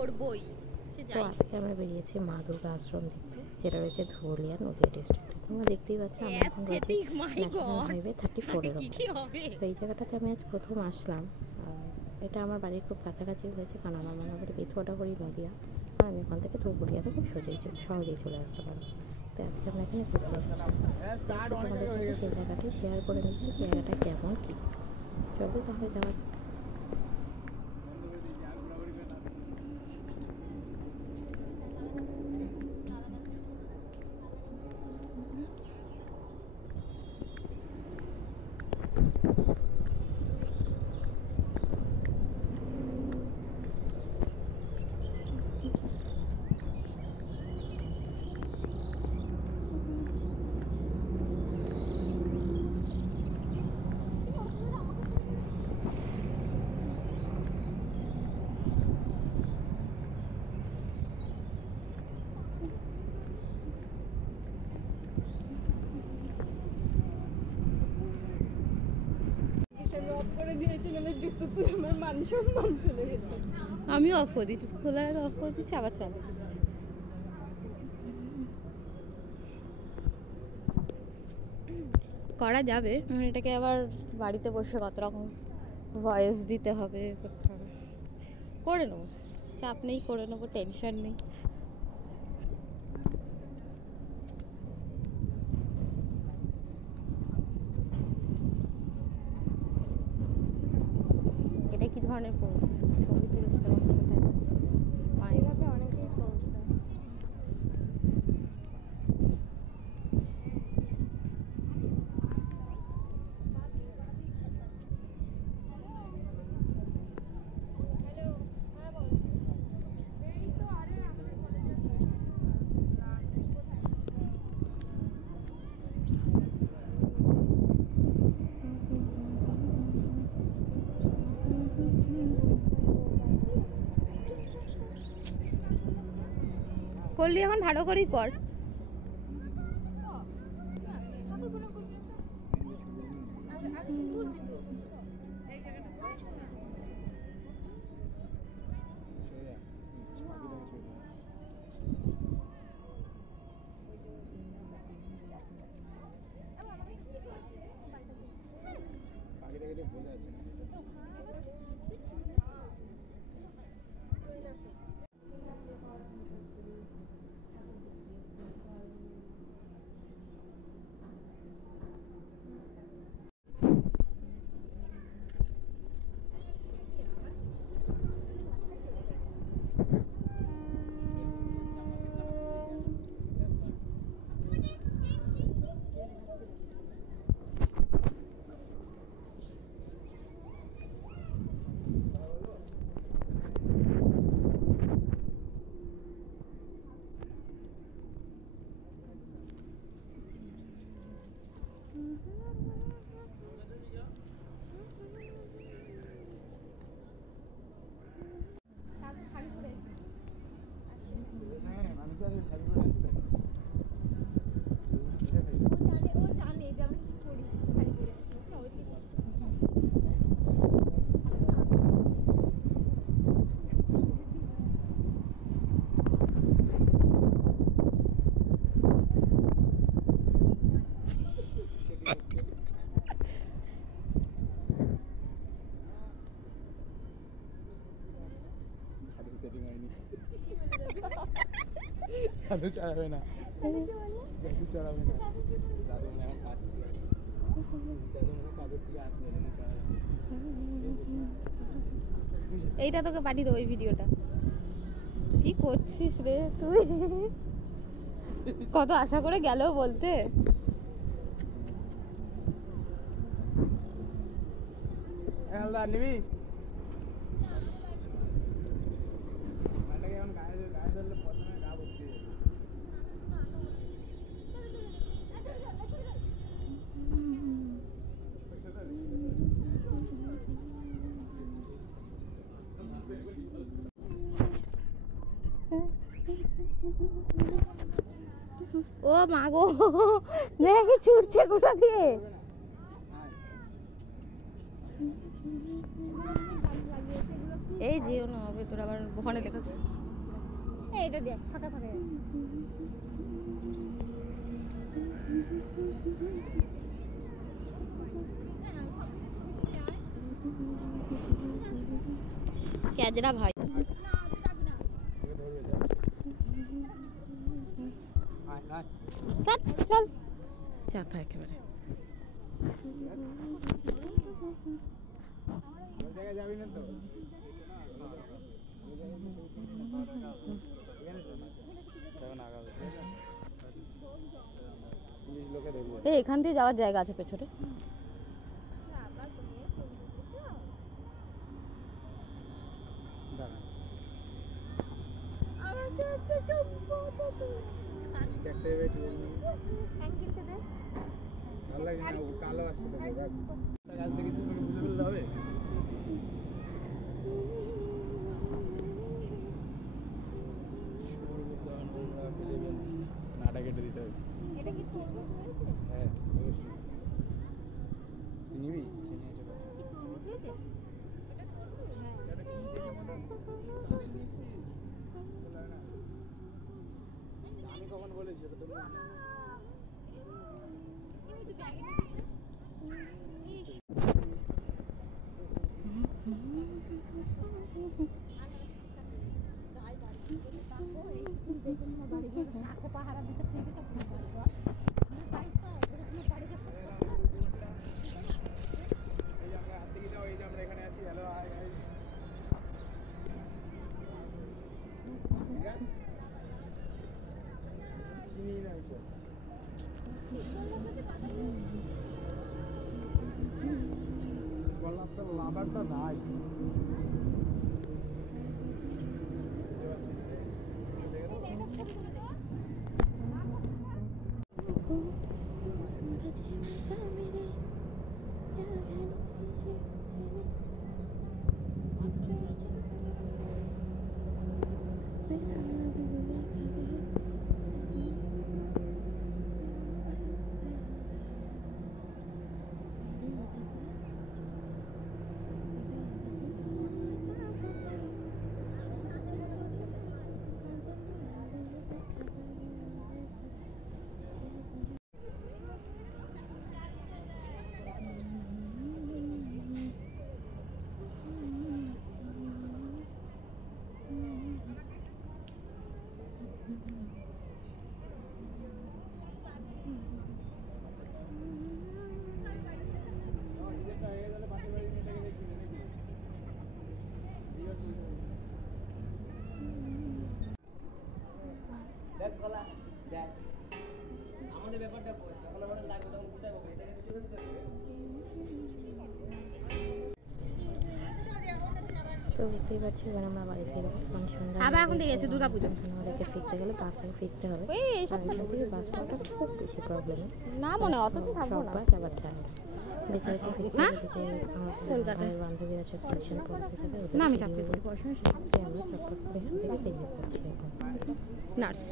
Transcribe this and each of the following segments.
করবই। তো আজকে আমরা বেরিয়েছি মা দুর্গা আশ্রম দেখতে, যেটা রয়েছে ধুলিয়া নদিয়া ডিস্ট্রিক্টে। তোমরা দেখতেই পাচ্ছ আমরা এখন রয়েছি ন্যাশনাল হাইওয়ে 34-এর ওপরে। তো এই জায়গাটাতে আমি আজ প্রথম আসলাম। এটা আমার বাড়ির খুব কাছাকাছি হয়েছে, কারণ আমার মামার বাড়ি বেথুয়াডাবড়ি নদিয়া, আর আমি ওখান থেকে ধুবুলিয়াতে খুব সহজেই চলে আসতে পারবো। তো আজকে আমরা এখানে ঘুরতে এসেছি, তোমাদের সাথে সেই জায়গাটি শেয়ার করে নিচ্ছি, জায়গাটা কেমন কী। চলো তাহলে যাওয়া যাক। আমি অফ করে দিচ্ছি, খোলার আগে অফ করে দিচ্ছি, আবার চালু করা যাবে। এটাকে আবার বাড়িতে বসে কত রকম ভয়েস দিতে হবে, করতে হবে, করে নেবো, চাপ নেই, করে নেবো, টেনশন নেই। এটা কি ধরনের পোজ? ছবি তুলেছে অনেকেই পোজ দেয়। করলি এখন ভালো করেই কর। দাদু চড়াবে না, দাদু চড়াবে না, দাদু মনে হয় কাজ করে, দাদু মনে কাজের থেকে আসবে। এইটা তোকে পাঠিয়ে দেবো, এই ভিডিওটা। কি করছিস রে তুই? কত আশা করে গেল বলতে। নিবি ও মা গো, দেখি ছুটছে কোথা দিয়ে। এই যেও না, হবে তোর আবার ফোনে লেখা আছে। এইটা দেখ ফাঁকা ফাঁকা। ক্যাজরা ভাই চল চাথা একেবারে। যাবি না তো এখান দিয়ে যাওয়ার জায়গা আছে পেছনে। কালো আসছে গাছ দেখেছি তোকে বুঝে ফেললে হবে। নাটা কেটে দিতে হবে। হ্যাঁ অবশ্যই তুই নিবি আমি কখন বলেছি ওটা তো লাভারটা নাই আমাদের ব্যাপারটা যখন আমাদের লাগবে তখন কোথায় পাবো এটা কিছু করতে হবে। তো বুঝতেই পারছি এবার আমরা বাড়ি ফিরবো। মানে সন্ধ্যা আবার এখন দিয়ে গেছে দুর্গাপুজো। আমাদেরকে ফিরতে গেলে বাসেও ফিরতে হবে। ওই এইসব আর এখান থেকে বাস পাওয়াটা খুব বেশি প্রবলেম না মনে অত তো থাকবো না। বাস আবার চায় বেঁচে বেঁচে ফিরতে হ্যাঁ? এদিকে আমার কলকাতায়। বান্ধবীরা সব টিউশন পড়তে থাকে ওদের না আমি video চাকরি করি দেখছি পড়াশোনা যে আমরা চক্কর করে এখান থেকে বেরিয়ে পড়ছি এখন। নার্স।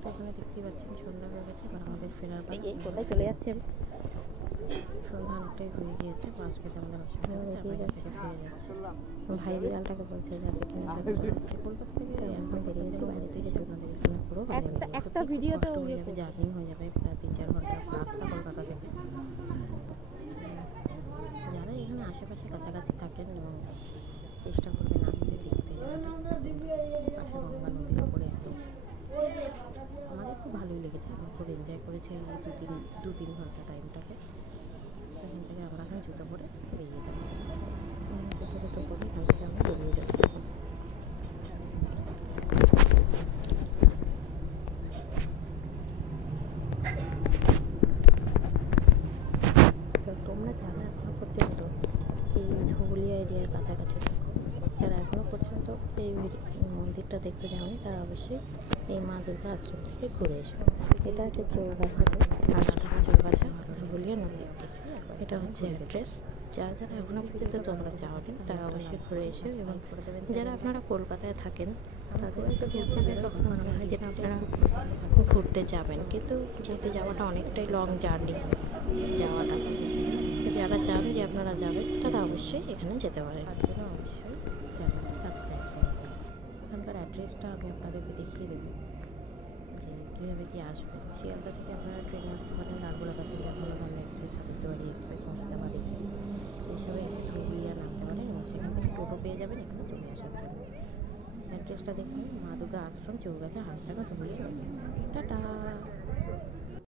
তো ওখানে দেখতেই পাচ্ছেন সন্ধ্যা হয়ে গেছে এবার আমাদের ফেরার পালা। এই কোথায় চলে যাচ্ছে আমি? সন্ধ্যা অনেকটাই হয়ে গিয়েছে, বাস পেতে আমাদের অসুবিধা হচ্ছে, আমরা যাচ্ছি ফিরে যাচ্ছি। ভাই বিড়ালটাকে বলছে যে আপনি কিনে যাচ্ছে কলকাতা থেকে এখন বেরিয়ে গেছে বাইরে থেকে যখন থেকে এখানে পুরো বাইরে একটা ভিডিওতে হয়ে যাবে, জার্নি হয়ে যাবে প্রায় 3-4 ঘন্টা রাস্তা কলকাতা থেকে। যারা এখানে আশেপাশে কাছাকাছি থাকেন এবং চেষ্টা করবেন আসতে দেখতে জায়গাটা পাশে গঙ্গা নদীর ওপরে একদম আমাদের খুব ভালোই লেগেছে, আমরা খুব এনজয় করেছি এই 2-3 ঘন্টা টাইমটাকে। এখান থেকে আমরা এখন জুতো পরে বেরিয়ে যাবো, জুতো পরে এখান থেকে আমরা বেরিয়ে যাচ্ছি। তো তোমরা যারা এখনো পর্যন্ত এই ধুবুলিয়া এরিয়ার কাছাকাছি থাকো, যারা এখনো পর্যন্ত এই মন্দিরটা দেখতে যাওনি তারা অবশ্যই এই মা দুর্গা আশ্রম থেকে ঘুরে এসো। এটা হচ্ছে চৌগাছা ধুবুলিয়া নদী, এটা হচ্ছে অ্যাড্রেস। যারা যারা এখনো পর্যন্ত তোমরা যাওনি তারা অবশ্যই ঘুরে এসো। এবং যারা আপনারা কলকাতায় থাকেন তাদের যদি আপনাদের কখনো মনে হয় যে আপনারা ঘুরতে যাবেন, কিন্তু যেতে যাওয়াটা অনেকটাই লং জার্নি, যাওয়াটা যদি যারা চান যে আপনারা যাবেন তারা অবশ্যই এখানে যেতে পারেন, তার জন্য অবশ্যই চ্যানেলটা সাবস্ক্রাইব করে দেবেন। এখানকার অ্যাড্রেসটা আমি আপনাদেরকে দেখিয়ে দেবো যে কীভাবে কী আসবেন। শিয়ালদা থেকে আপনারা ট্রেনে আসতে পারেন Lalgola passenger, Dhanadhanya express, Hazarduari express, Murshidabad express, এইসবে ধুবুলিয়া নামতে পারেন এবং সেখান থেকে টোটো পেয়ে যাবেন এখানে চলে আসার জন্য। অ্যাড্রেসটা দেখুন, মা দুর্গা আশ্রম, চৌগাছা, হাঁসডাঙ্গা, ধুবুলিয়া। টাটা।